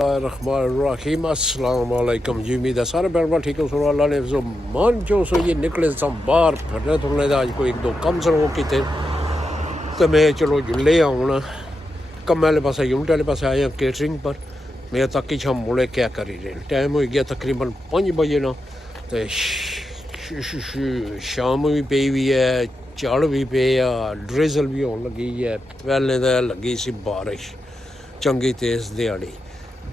Rahim Assalamu alaikum जी उम्मीद है सारे बैठ ठीक है सो अल्लाह ने जो मन जो सो ये निकले सब बाहर फिरने तुरने का अज कोई एक दो कम सर वो किते तो मैं चलो ले आना कम वाले पास यूनिट वाले पास आए हैं केटरिंग पर मैं तक ही हम मुड़े क्या करी रहे टाइम हो गया तकरीबन 5 बजे ना तो शाम भी पई हुई है झड़ भी पे ड्रिजल भी होने लगी है पहले तो लगी सी बारिश चंगी तेज़ दिहाड़ी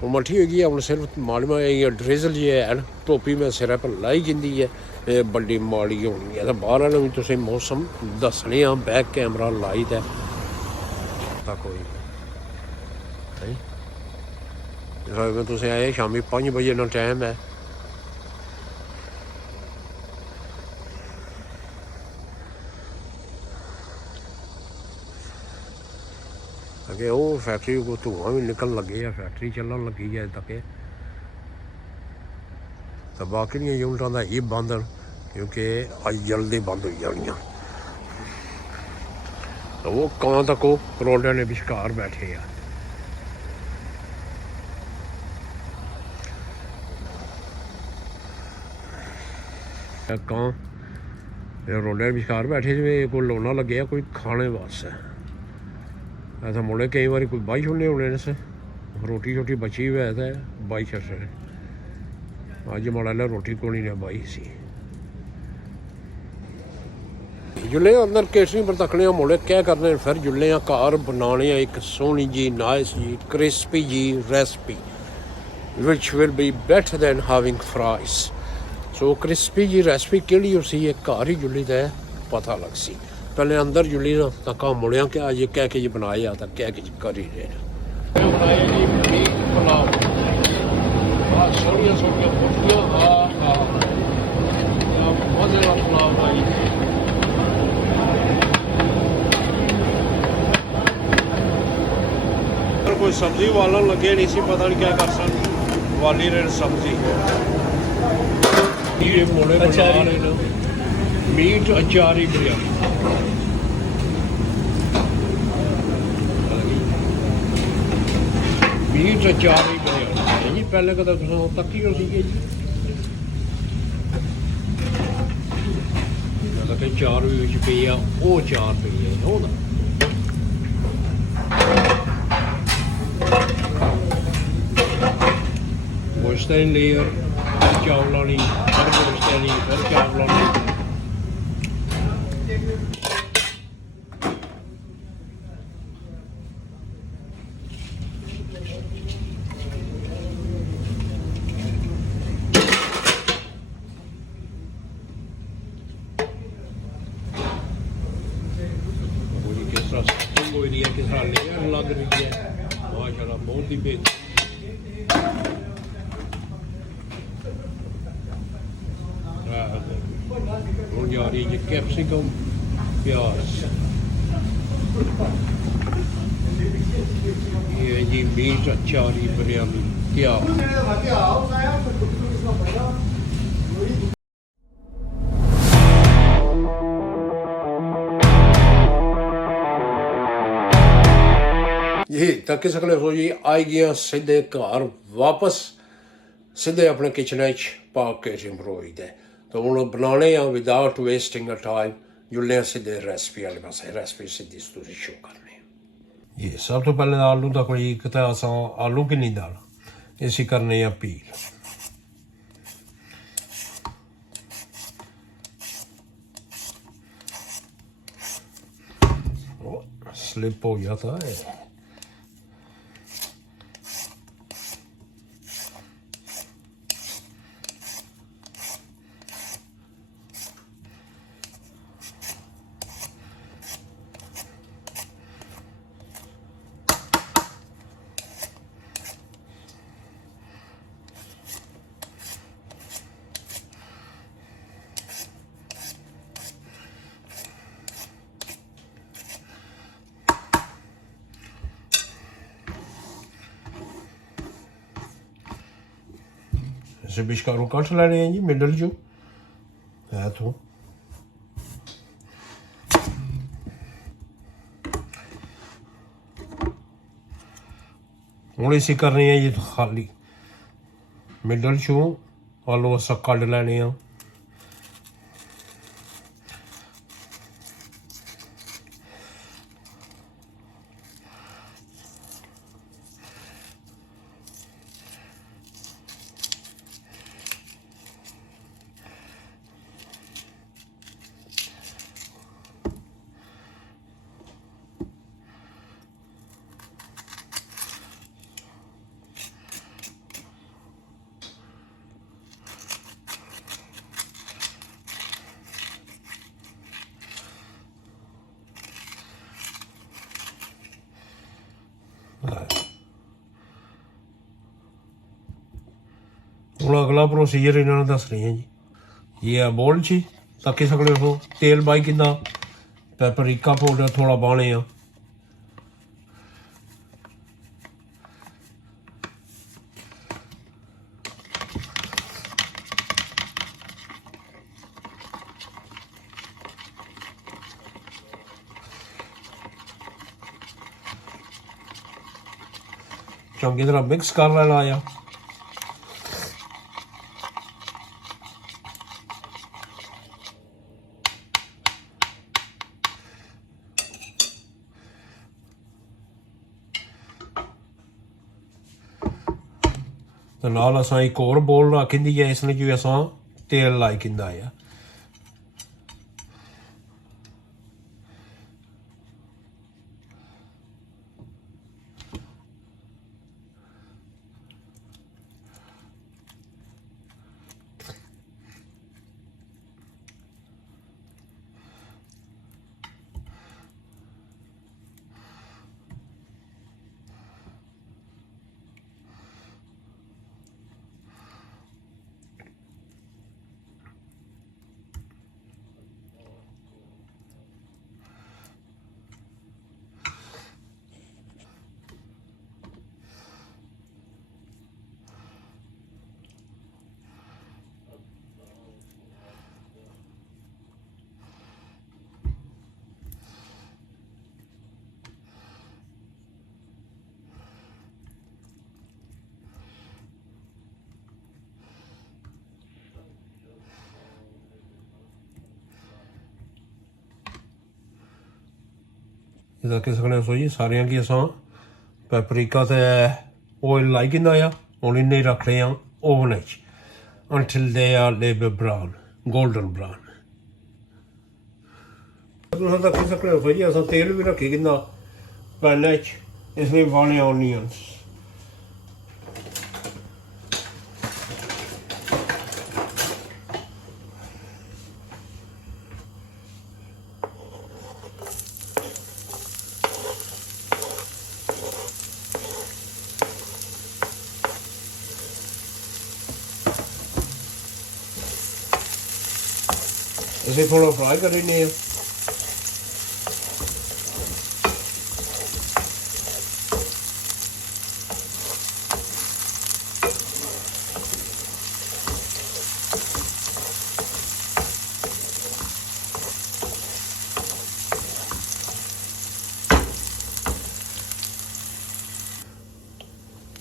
वो मट्ठी होगी हूँ सिर्फ माड़ियां ड्रिजल जी है टोपी में सिर पर लाई जंदी है ये बड़ी माड़ी होनी है तो बाहर वाले भी तुसें मौसम दसने बैक कैमरा लाई दा कोई में तुसें आए शामी 5 बजे ना टाइम है अगे वो फैक्ट्री को धुआं भी निकल लगे है फैक्ट्री चलन लगी है तक तो बाकी यूनिटा का ये बंद क्योंकि अज जल्दी बंद हो जानियां तो वो कां तक वो करोड़िया ने विचकार बैठे हैं कां रोडे विचकार बैठे जिवें कोई लोना लगे कोई खाने वास्ते ऐसा मुड़े कई बार कोई बाई छोड़ने होने से रोटी शोटी बची हुई है तो बाई छे अज माड़ा ला रोटी कोनी ने बाई सी जुल्ले अंदर केटरिंग पर तकने मुड़े क्या करने फिर जुल्ले घर बनाने एक सोहनी जी नाइस जी क्रिस्पी जी recipe which will be better than having fries so crispy जी रेसिपी केड़ी उसी घर ही जुल्ली तो पता लग सी पहले अंदर जुली ना तो कहा मुड़िया कि अज क्या के जी बनाया तो क्या के जी करी रहे कोई सब्जी वालन लगे नहीं सी पता नहीं क्या कर सन वाली रहे सब्जी ये मुड़े बना रहे ना मीट अचारी बिरयानी मीट अचारी बिरयानी जी पहले कदा तकी हो सी जी चार भी पी आ वो चार पी है गोश्त लेयर चावलों की फिर गोश्त फिर चावलों की कोई नहीं है किस तरह लेयर लग रही है माशाल्लाह बहुत ही बेहतर हूँ जा रही है कैप्सिकम प्याज ये जी मीट अचारी बिरयानी क्या जी तक सकले सो जी आई गया सीधे घर वापस सीधे अपने किचन पा के इम्प्रोव है तो हूँ बनाने without wasting a time Julley सीधे रेसिपी वाले पास रेसिपी सीधी शो करने ये सब तो पहले आलू का कोई एक तो अस आलू की नहीं दाल इसी करने पील स्लिप हो गया था ऐसे बिशकारों कट लेने हैं जी मिडल जो है तो हुण इसी करने जी खाली मिडल चों आलू अस कड्ढ लैने आ। ਹੁਣ अगला प्रोसीजर इन्होंने दस रही है जी। ये है बोल ची तकी सकते हो तेल बाई कि पेपरिका पाउडर थोड़ा पाने आ। चंगी तरह मिक्स कर लेना आ। तो नाल असां एक और बोल रखी दी है इसलिए जो असां तेल लाई किंदा है। जिदा कि सकने सो जी सारियां की असां पेपरिका ते ऑयल लाई किंदा आ। हुण इन्ने रख रहे हैं oven until they are little brown golden brown। तुस तक्की सकने हो जी असां तेल भी रखी किंदा पैन इसलिए पाने ऑनियंस। इसे थोड़ा फ्राई कर लेने हैं।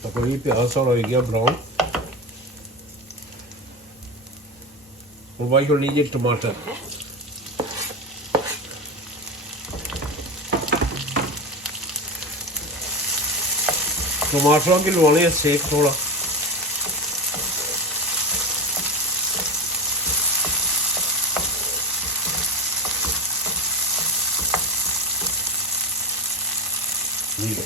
तो कोई प्याज सारा हो गया ब्राउन। और भाई को लीजिए टमाटर। टमाटरों की लवाने हैं सेक थोड़ा।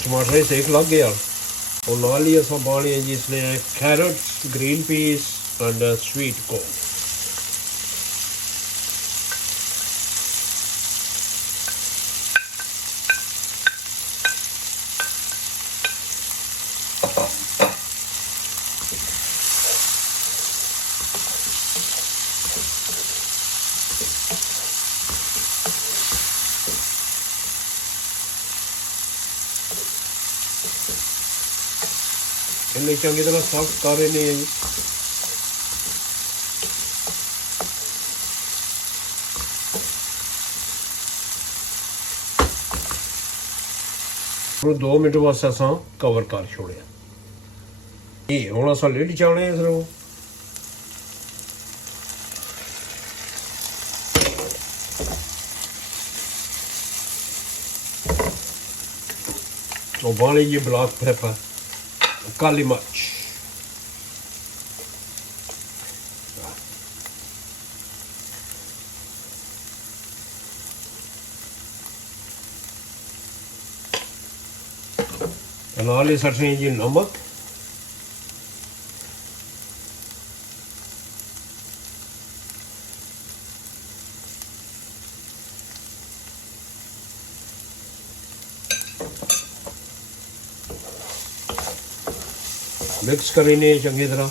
टमाटर सेक लग गया और नाल ही असां पाने हैं जिसमें carrots green peas and sweet corn. इन्हें चंगी तरह सॉफ्ट कर रहे हैं जी। और 2 मिनट वास्ते असां कवर कर छोड़िया। जी हुण असां लिड चाढ़े इसनूं उबाली जी ब्लैक पेपर काली मिर्च नाल ही सटनी जी नमक मिक्स करीने चंगी तरह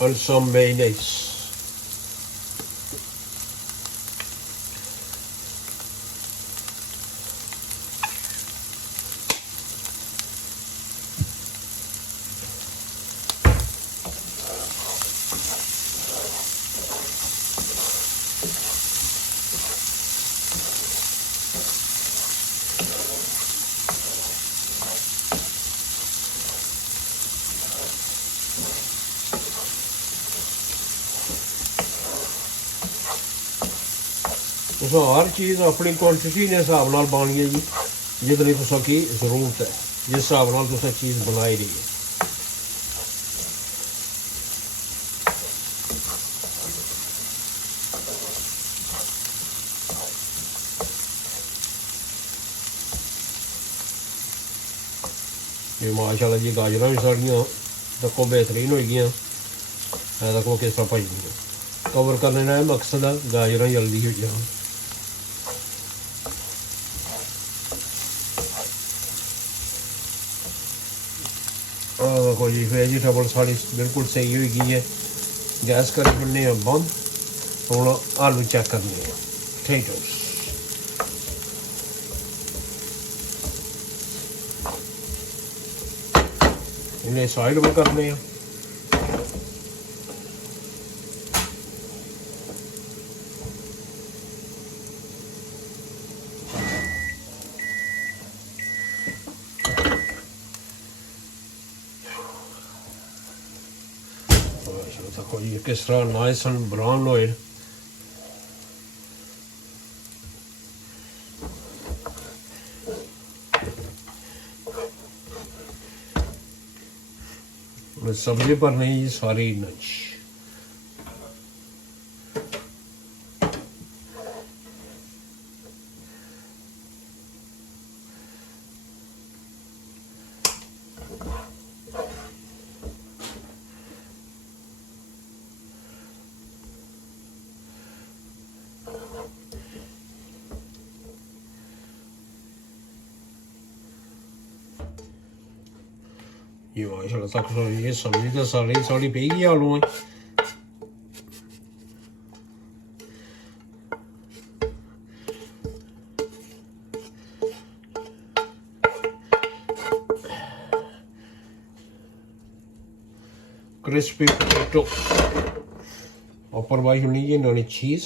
and some mayonnaise. तुस हर चीज़ अपनी क्वांटिटी के हिसाब नाल पानी है जी जितनी तुसा की जरूरत है जिस हिसाब नाल तुसें चीज़ बनाई रही है ये माशाल्लाह जी गाजर भी साड़ियाँ तको बेहतरीन हो गई देखो किस तरह भज कवर करने का मकसद है गाजर जल्दी हो जाए देखो जी वेजिटेबल साड़ी बिल्कुल सही हो गई है गैस कर छोड़ने बंद हूँ आलू चेक करने पोटैटोस इन्हें साइड में करने देखो जी किस तरह नाइस एंड ब्राउन ऑयल सब्जी पर नहीं सारी नच ये माशाल्लाह तक ये सब्जी तो साड़ी पेगी आलू में crispy potato ऊपर वाई होनी है इन्होंने चीज़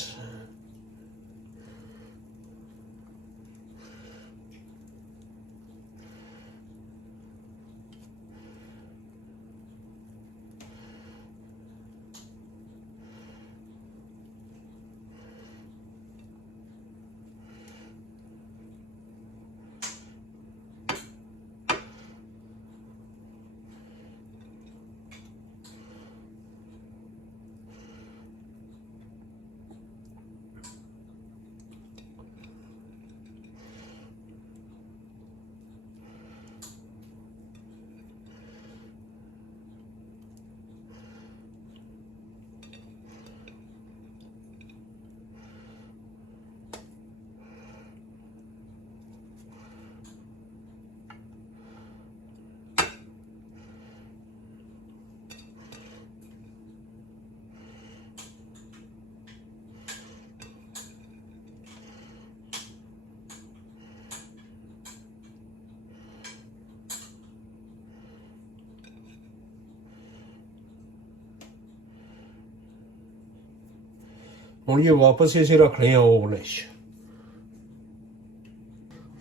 ਹੁਣ ਇਹ ਵਾਪਸ ਹੀ ਅਸੀਂ ਰੱਖਣੇ ਆ ਓਵਨ 'ਚ।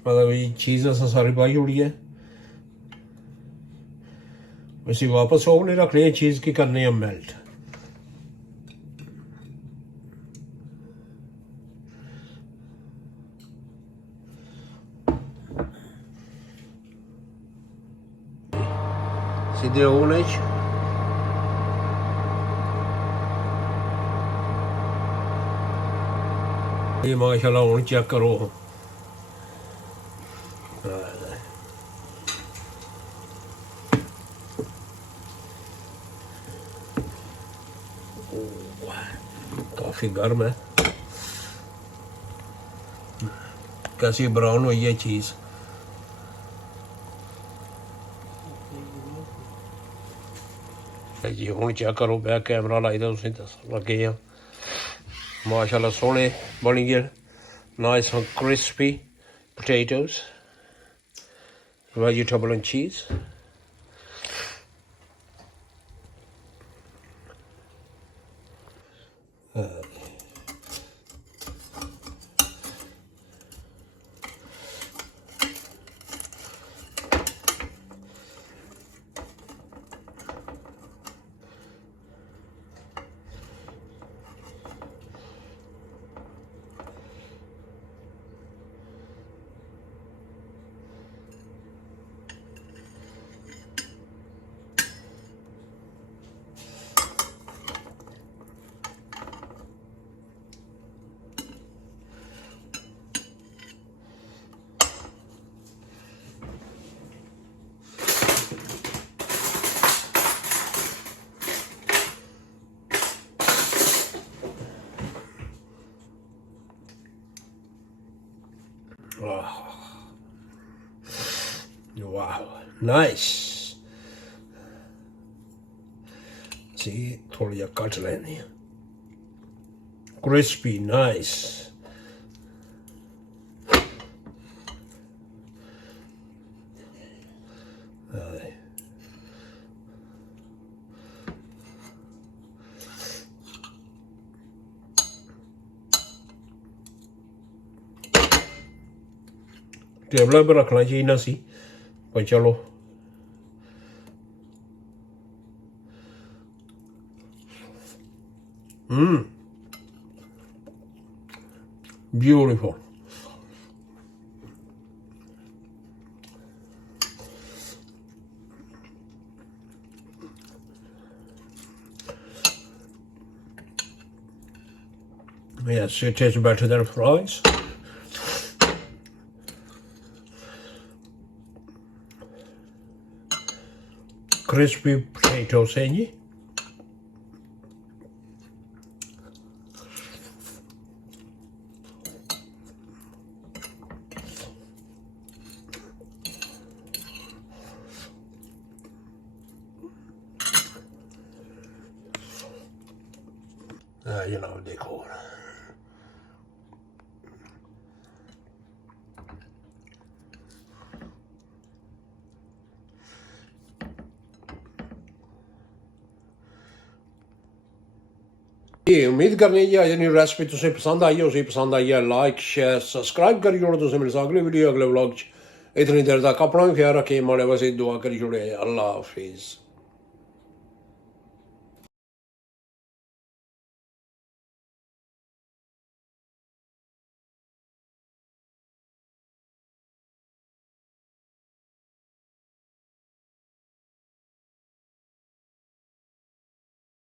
ਮਤਲਬ ਇਹ ਚੀਜ਼ ਅਸਾਂ ਸਾਰੀ ਪਾਈ ਹੋਈ ਹੈ, ਅਸੀਂ ਵਾਪਸ ਓਵਨ ਹੀ ਰੱਖਣੀ ਹੈ। ਚੀਜ਼ ਕੀ ਕਰਨੀ ਹੈ? ਮੈਲਟ। सीधे ओवन है। ये माशाल्लाह हुण चेक करो, काफी गर्म है। कैसी ब्राउन हुई है चीज। जी हुण चेक करो, बैक कैमरा लाई दा तुसीं दस्सण लगे आ। माशाल्लाह सोहणे बनी गए, nice and crispy potatoes, vegetable and cheese. Wow, nice. See, थोड़ा जा कट लेनी है, crispy, nice. टेबल पर रखना चाहिए ना सी, पर चलो। Beautiful. Yes, it tastes better than fries. Crispy potatoes हैं जी। जनाब देखो, ये उम्मीद करनी जी अज दी रेसिपी तुसें पसंद आई हो। पसंद आई है लाइक शेयर सब्सक्राइब करी छोड़ो। तुसें मिलसा अगली वीडियो अगले व्लॉग च। इतनी देर तक अपना भी ख्याल रखें, माड़े वैसे दुआ करी छोड़े। अल्लाह हाफिज़।